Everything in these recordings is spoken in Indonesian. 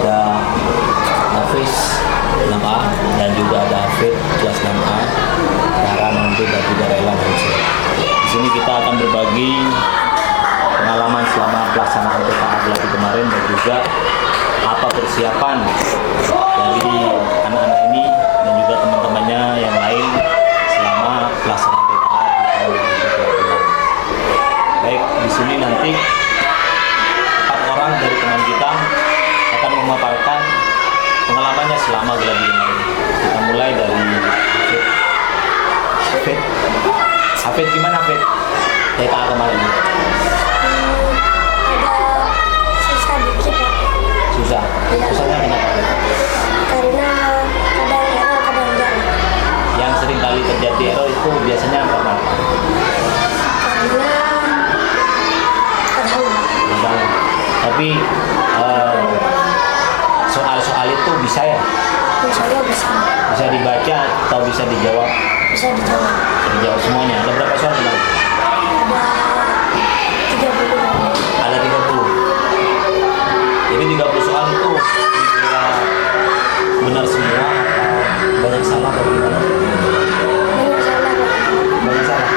ada Hafiz 6A dan juga ada Hafid kelas 6A, Rara nanti dan juga Rela nanti. Di sini kita akan berbagi pengalaman selama pelaksanaan PKA Geladi kemarin dan juga apa persiapan dari anak-anak ini dan juga teman-temannya yang lain selama pelaksanaan PKA di tahun 2026. Baik, di sini nanti 4 orang dari teman kita akan memaparkan pengalamannya selama Geladi kemarin. Kita mulai dari Hafid. Hafid gimana Hafid? PKA kemarin. Susah dikit Pak. Susah. Susahnya kenapa? Karena kadang error kadang enggak. Yang sering kali terjadi error itu biasanya karena apa? Karena kadang Kadang. Tapi soal-soal itu bisa ya? insya Allah bisa Dibaca atau bisa dijawab? bisa dijawab. Bisa dijawab semuanya. Ada berapa soal kemarin? Ada 30. Ada 30. Jadi 30 soal itu kira benar semua atau banyak salah atau gimana? Banyak salah Pak. Banyak salah.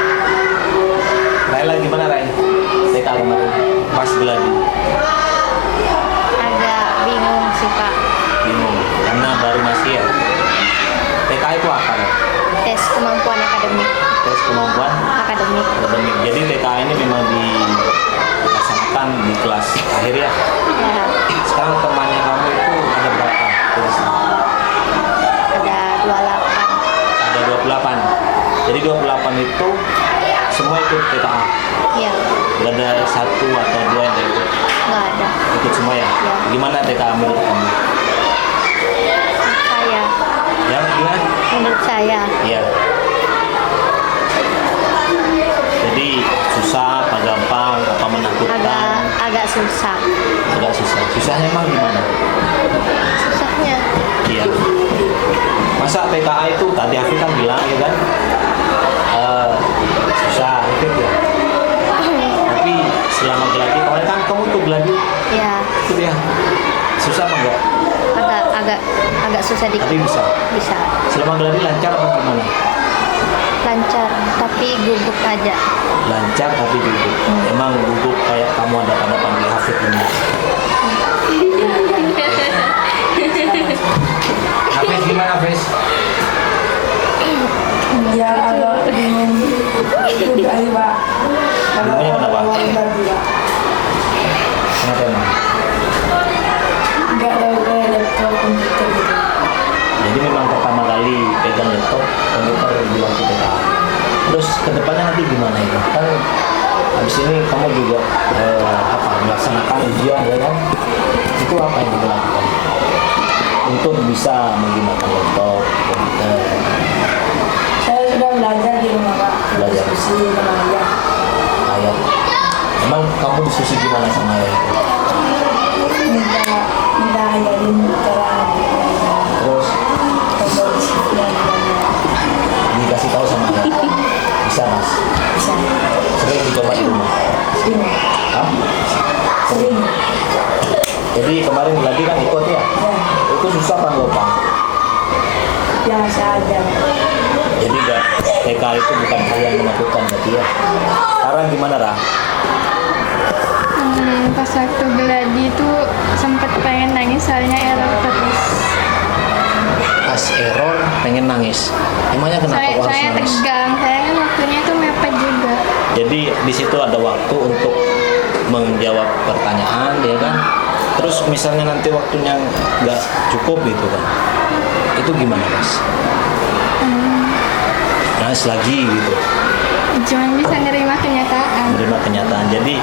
Raila gimana Rai? TK kemarin pas Geladi. Agak bingung sih Pak. Bingung karena baru masih ya. TK itu apa ya? Tes kemampuan akademik. Tes kemampuan Akademik. akademik. Jadi TK ini memang dilaksanakan di kelas akhir ya. Ya, Sekarang temannya kamu itu ada berapa kelasnya? ada 28. Ada 28. Jadi 28 itu semua ikut TKA. Iya, Gak ada 1 atau 2 yang gak ikut. nggak ada. Ikut semua ya? Ya. Gimana TKA menurut kamu? Saya, Ya, gimana? menurut saya, Iya. Jadi susah, apa gampang, apa menakutkan? agak susah. Agak susah. Susahnya emang gimana? Susahnya, Iya. Masa PKA itu tadi Hafid kan bilang ya kan? Susah, Hafid ya. Tapi selama Geladi, kemarin kan kamu tuh Geladi ya itu ya. Susah apa enggak? agak susah dikit. Tapi bisa. Bisa Selama Geladi lancar apa gimana? lancar, tapi gugup aja. Lancar tapi gugup. Emang gugup kayak kamu ada tanda panggil Hafid ini. Hafiz gimana Hafiz? Ya agak bingung itu dari Pak. Kalau Bingungnya kenapa? orang tadi Pak, Kenapa emang? nggak tahu kayak laptop komputer gitu. Jadi memang pertama kali pegang laptop komputer di waktu TKA. Terus kedepannya nanti gimana itu? Kan habis ini kamu juga melaksanakan ujian ya kan? Itu apa yang kamu lakukan? Untuk bisa menggunakan laptop, komputer. Saya sudah belajar di rumah Pak, Belajar. diskusi sama ayah. Ayah. Emang kamu diskusi gimana sama ayah? Minta ajarin cara Terus pembersihan dikasih tahu sama ayah. Bisa mas? bisa Sering dicoba di rumah? sering Hah? sering Jadi kemarin Geladi kan ikut ya? ya Itu susah kan Pak? biasa aja. Jadi TK itu bukan hal yang menakutkan berarti ya. Sekarang gimana Ra? Pas waktu Geladi itu sempet pengen nangis soalnya error terus. Pas error pengen nangis. Emangnya kenapa Saya, kok harus saya nangis? tegang, saya kan waktunya itu mepet juga. Jadi di situ ada waktu untuk menjawab pertanyaan ya kan. Terus misalnya nanti waktunya nggak cukup gitu kan. Itu gimana Mas? Nangis lagi gitu. Cuman bisa nerima kenyataan. Menerima kenyataan. Jadi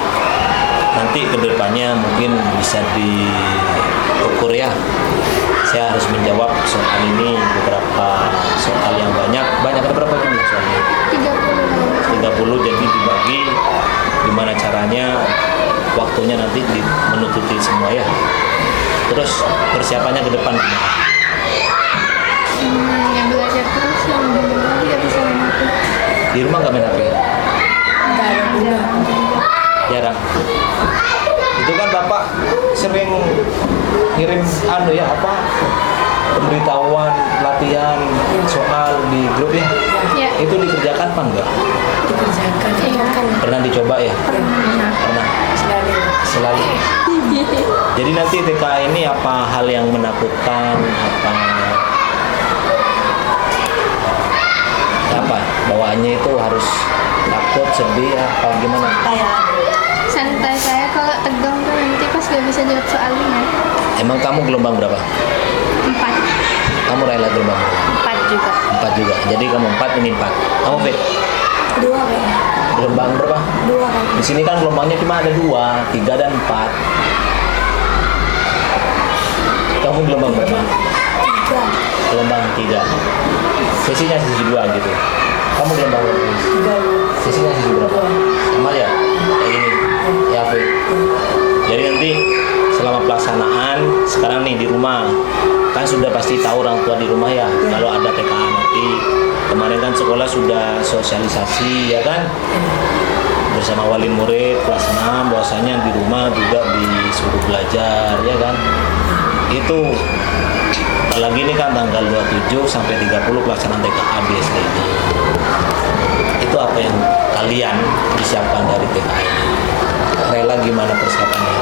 nanti kedepannya mungkin bisa diukur ya. Saya harus menjawab soal ini beberapa soal yang banyak ada berapa jumlah soalnya? 30 jadi dibagi gimana caranya waktunya nanti menutupi semua ya. Terus persiapannya ke depan gimana? Yang belajar terus yang tidak bisa main HP. Di rumah nggak main HP? Nggak ada guna. Jarang. Itu kan Bapak sering ngirim pemberitahuan latihan soal di grup ya. Ya. Itu dikerjakan apa enggak? Dikerjakan. Pernah dicoba ya? Pernah. Selalu. Jadi nanti TK ini apa hal yang menakutkan, apa bawaannya itu harus takut, sedih, apa gimana? Santai, saya kalau tegang tuh nanti pas gak bisa jawab soalnya. Emang kamu gelombang berapa? 4. Kamu Raila gelombang berapa? 4 juga. 4 juga. Jadi kamu 4, ini 4. Kamu Fit? 2 Pak. Gelombang berapa? 2 Pak. Di sini kan gelombangnya cuma ada 2, 3 dan 4. Kamu gelombang berapa? 3. Gelombang 3. Sesinya sesi 2 gitu. Kamu gelombang berapa? 3. Sesinya sesi berapa? Sama ya? Kayak gini. Ya, Fit. Jadi nanti selama pelaksanaan sekarang nih di rumah kan sudah pasti tahu orang tua di rumah ya kalau ada TKA nanti. Kemarin kan sekolah sudah sosialisasi ya kan bersama wali murid kelas 6 bahwasanya di rumah juga disuruh belajar ya kan. Itu apalagi ini kan tanggal 27 sampai 30 pelaksanaan TKA di SD ini. Itu apa yang kalian disiapkan dari TKA ini? Rela gimana persiapannya?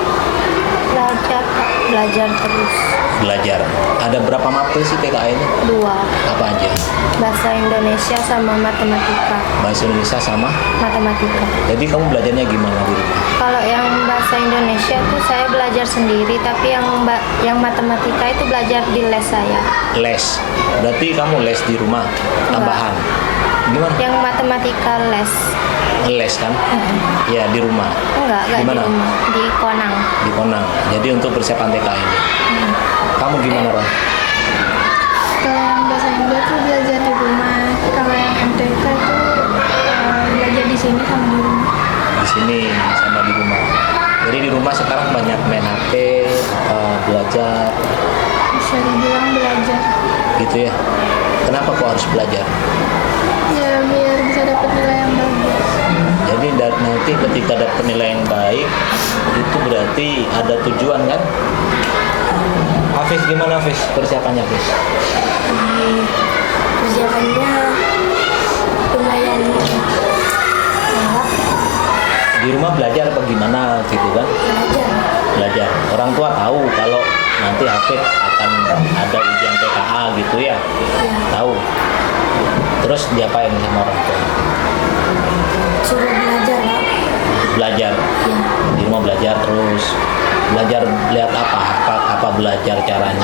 Belajar terus. Belajar. Ada berapa mapel sih TKA ini? 2. Apa aja? Bahasa Indonesia sama matematika. Bahasa Indonesia sama. Matematika. Jadi kamu belajarnya gimana di rumah? Kalau yang bahasa Indonesia tuh saya belajar sendiri, tapi yang matematika itu belajar di les saya. Les. Berarti kamu les di rumah tambahan. Gimana? Yang matematika les. Les kan? Ya di rumah. Enggak Di di mana? rumah, di Konang. Di Konang. Jadi untuk persiapan TKA ini. Kamu gimana, Ron? Kalau yang bahasa Indo tuh belajar di rumah. Kalau yang MTK itu belajar di sini sama di rumah. Di sini sama di rumah. Jadi di rumah sekarang banyak main HP, belajar Bisa dibilang belajar. gitu ya. Kenapa kok harus belajar? Ya biar bisa dapat nilai yang bagus. Jadi nanti ketika dapat nilai yang baik itu berarti ada tujuan kan? Hafiz gimana Hafiz persiapannya Hafiz? Persiapannya lumayan lengkap. Di rumah belajar apa gimana gitu kan? Belajar. Belajar. Orang tua tahu kalau nanti Hafiz akan ada ujian TKA gitu ya? Tahu. Terus diapain sama orang tua? Suruh belajar Pak. Belajar. Ya. Di rumah belajar terus. Belajar lihat apa belajar caranya?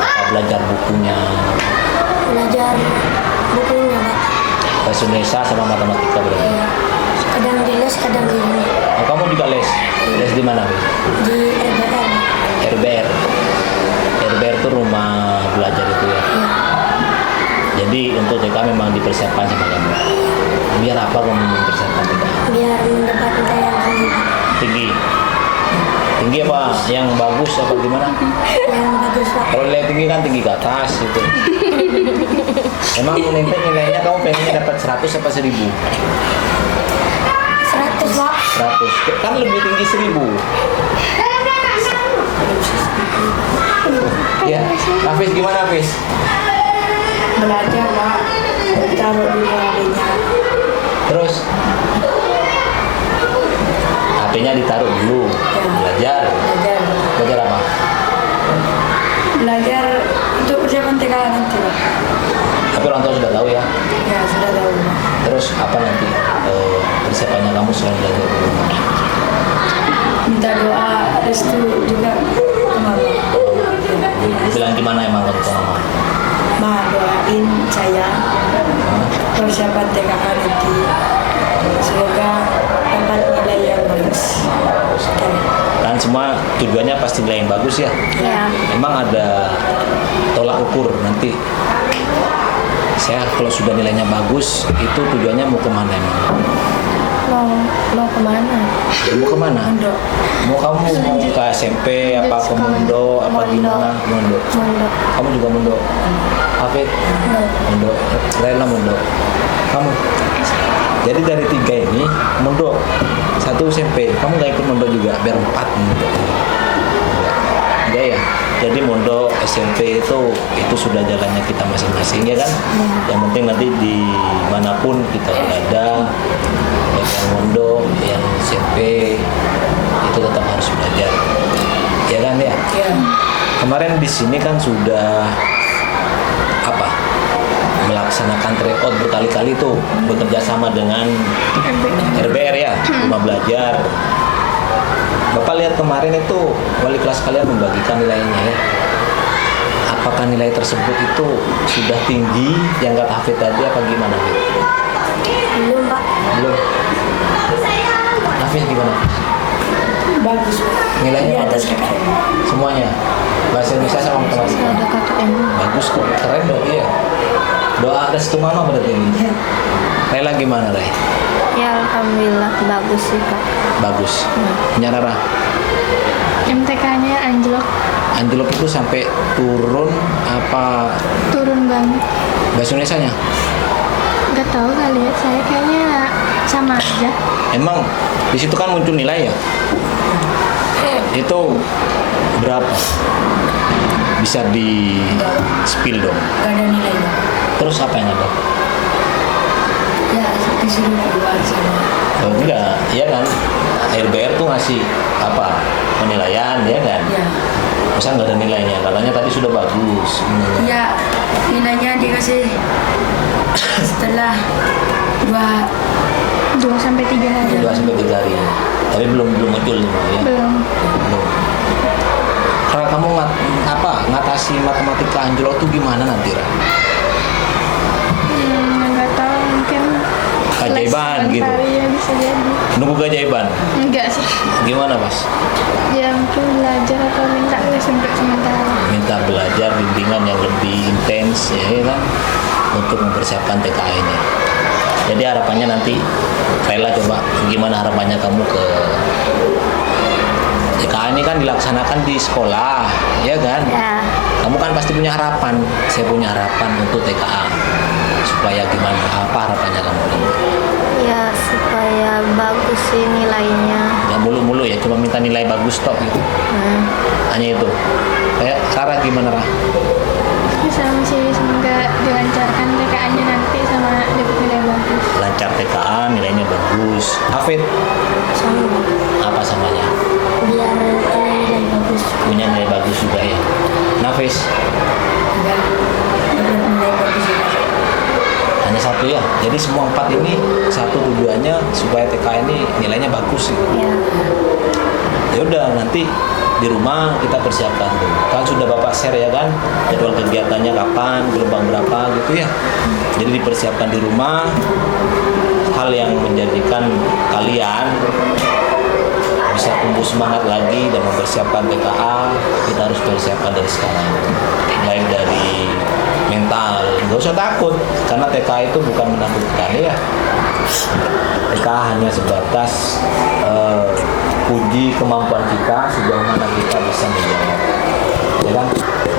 Apa belajar bukunya? Belajar bukunya Pak. Bahasa Indonesia sama matematika berarti. Ya. Kadang di les, kadang di rumah. Oh, kamu juga les? Les di mana, Hafiz? Di RBR. RBR. RBR itu rumah belajar itu ya. Ya. Jadi untuk TK memang dipersiapkan sama kamu. Biar apa kamu mempersiapkan TK? Biar mendapat nilai yang tinggi Pak. Tinggi. Tinggi apa? Yang bagus apa gimana? Yang bagus Pak. Kalau nilai tinggi kan tinggi ke atas gitu. Emang nanti nilainya kamu pengennya dapat 100 apa 1000? 100 Pak. 100. Kan lebih tinggi 1000. Ya, Hafiz gimana Hafiz? Belajar Pak. Taruh dulu HP-nya. Terus HP-nya ditaruh dulu. Belajar. Belajar. Belajar apa? Belajar untuk persiapan TKA nanti Pak. Tapi orang tua sudah tahu ya. Ya sudah tahu Pak. Terus apa nanti persiapannya kamu selain belajar di rumah? Minta doa restu juga ke Mama. Bilang gimana emang orang tua mama? Ma doain saya persiapan TKA nanti. Semoga dapat nilai yang bagus. Kan semua tujuannya pasti nilai yang bagus ya. Ya. Emang ada tolak ukur nanti. Saya kalau sudah nilainya bagus, itu tujuannya mau kemana emang? Mau kemana? Mau kemana? Mondok. Mau kamu mau ke SMP apa ke Mundo apa Mondok. gimana? Mundo. Mondok. Kamu juga Mundo. Hafid? Mundo. Rela Mundo. Kamu? Jadi dari 3 ini Mundo 1 SMP. Kamu nggak ikut Mundo juga biar 4 Mundo. Enggak ya? Jadi mondok SMP itu sudah jalannya kita masing-masing ya kan. Yang penting nanti dimanapun kita berada, baik yang mondok, yang SMP itu tetap harus belajar. Ya kan ya. Kemarin di sini kan sudah melaksanakan tryout berkali-kali tuh, bekerja sama dengan RBR ya, rumah belajar. Bapak lihat kemarin itu wali kelas kalian membagikan nilainya ya. Apakah nilai tersebut itu sudah tinggi yang kata Hafid tadi apa gimana? Belum, Pak. Belum. Hafid gimana? Bagus. Nilainya Di atas bagus. KKN. Semuanya. Bahasa Indonesia sama matematika. Ada KKN. Bagus kok, keren berarti ya. Doa restu mama berarti ini. Rela gimana, Ray? Ya alhamdulillah bagus sih Kak. Bagus. Nyarara. MTK-nya anjlok, Anjlok itu sampai turun apa turun banget. bahasa Indonesianya? Gak tahu kali ya, saya kayaknya sama aja. Emang di situ kan muncul nilai ya? Itu berapa? Bisa di spill dong. Gak ada nilainya. Terus apa yang ada? Ya, disuruh keluar sama. Oh, enggak, ya kan? RBR tuh ngasih apa? Penilaian, ya kan? Ya, Masa nggak ada nilainya? Katanya tadi sudah bagus. ya nilainya dikasih setelah 2 sampai 3 hari. 2 sampai 3 hari. Tapi belum muncul ya. Belum. Belum. Kalau kamu ngatasi matematika anjlok tuh gimana nanti, Ra? Nggak tahu, mungkin Keajaiban les gitu. sebentar, ya bisa jadi. Nunggu keajaiban. Enggak sih. Gimana, Mas? Ya mungkin belajar atau minta les untuk sementara. Minta belajar bimbingan yang lebih intens ya kan untuk mempersiapkan TKA ini. Jadi harapannya nanti Rela coba gimana harapannya kamu ke TKA ini kan dilaksanakan di sekolah, ya kan? Ya, Kamu kan pasti punya harapan. Saya punya harapan untuk TKA supaya gimana? Apa harapannya kamu? ya supaya bagus sih nilainya. Gak mulu-mulu ya, cuma minta nilai bagus tok gitu. Hanya itu. Kayak Sarah gimana, Rah? Ya sama sih, semoga dilancarkan TKA-nya nanti sama dapat nilai bagus. Lancar TKA, nilainya bagus. Hafid, Sama. apa samanya? Biar nilai bagus. Punya nilai bagus juga ya. Nafis, dan dapat nilai bagus juga. hanya satu ya. Jadi semua 4 ini satu tujuannya supaya TKA ini nilainya bagus gitu. Ya, Ya udah nanti di rumah kita persiapkan tuh. Kan sudah Bapak share ya kan jadwal kegiatannya kapan, gelombang berapa gitu ya. Jadi dipersiapkan di rumah hal yang menjadikan kalian bisa tumbuh semangat lagi dan mempersiapkan TKA. Kita harus persiapkan dari sekarang. Baik dari mental, nggak usah takut karena TKA itu bukan menakutkan ya. TKA hanya sebatas uji kemampuan kita sejauh mana kita bisa menjawab, ya kan?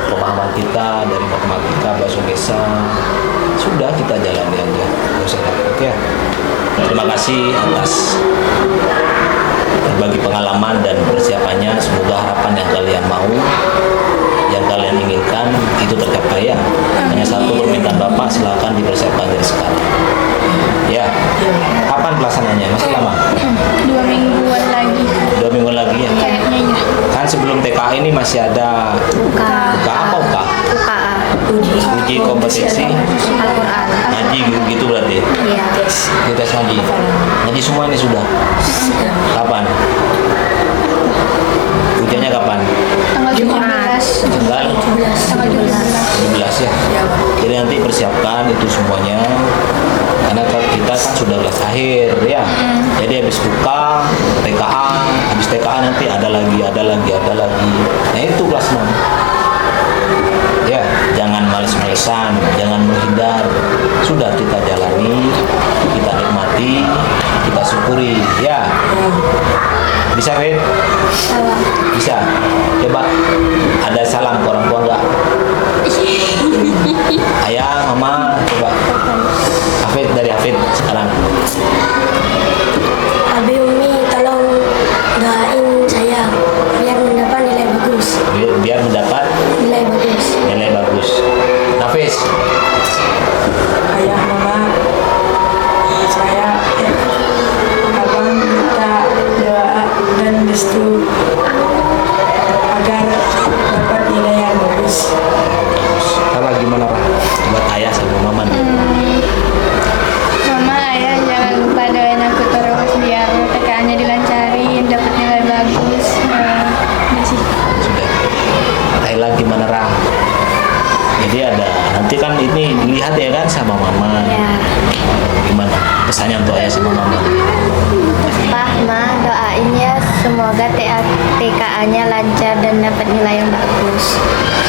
Pemahaman kita dari matematika, bahasa Indonesia sudah kita jalani aja, nggak usah takut ya. Terima kasih atas berbagi pengalaman dan persiapannya. Semoga harapan yang kalian mau, yang kalian inginkan itu tercapai ya. Hanya satu permintaan Bapak, silakan dipersiapkan dari sekarang. Ya, kapan pelaksanaannya? Masih lama? 2 mingguan lagi 2 minggu lagi ya. kayaknya ya. Kan sebelum TKA ini masih ada UKA, apa UKA? UKA, Uji kompetisi Al-Quran. ngaji gitu berarti. Iya, Tes ngaji. Ngaji semua ini sudah. Kapan? Ujiannya kapan? Tanggal 17. Tanggal Tanggal 17. 17 ya. Jadi nanti persiapkan itu semuanya. Karena kita kan sudah kelas akhir ya. Jadi habis buka TKA, habis TKA nanti ada lagi. Nah itu kelas 6. Ya, jangan males-malesan, jangan menghindar. Sudah kita jalani, kita nikmati, kita syukuri. Ya. Bisa, Fit? Bisa. Coba ada salam ke orang tua enggak? Ayah, mama, coba. Hafid dari Hafid sekarang. Abi Umi tolong doain saya supaya mendapat Nilai bagus. nilai bagus. Nafis, Ayah, mama, saya, abang minta doa dan restu agar dapat nilai yang bagus. Kalau gimana Pak? Buat ayah sama mama nih. Mama, ayah jangan lupa doain aku terus biar TKA-nya dilancarin, dapat nilai bagus. Udah sih. Sudah. Thailand gimana Ra? Jadi ada nanti kan ini dilihat ya kan sama mama. Ya. Gimana pesannya untuk ayah sama mama? Pak, Ma, doain ya semoga TKA-nya lancar dan dapat nilai yang bagus.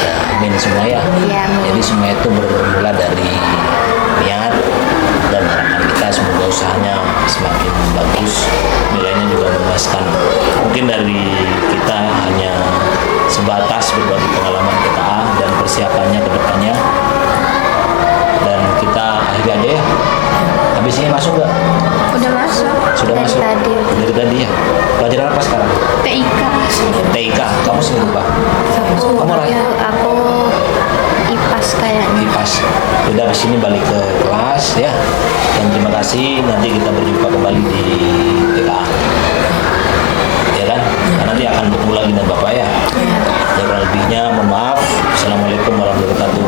Ya, amin semua ya. Ya, amin. Jadi semua itu bermula dari niat dan harapan kita semoga usahanya semakin bagus, nilainya juga memuaskan. Mungkin dari kita hanya sebatas berbagi pengalaman kita dan persiapannya ke depannya. Dan kita akhiri aja ya. Habis ini masuk nggak? Udah masuk. Sudah Dari masuk? tadi. Dari tadi ya. Pelajaran apa sekarang? TIK. TIK. Kamu sendiri Pak? Kamu Rai? Aku IPAS kayaknya. Pas udah habis ini balik ke kelas ya, dan terima kasih, nanti kita berjumpa kembali di TKA ya kan, karena nanti akan bertemu lagi dengan Bapak ya. Ya kurang lebihnya mohon maaf. Assalamualaikum warahmatullahi wabarakatuh.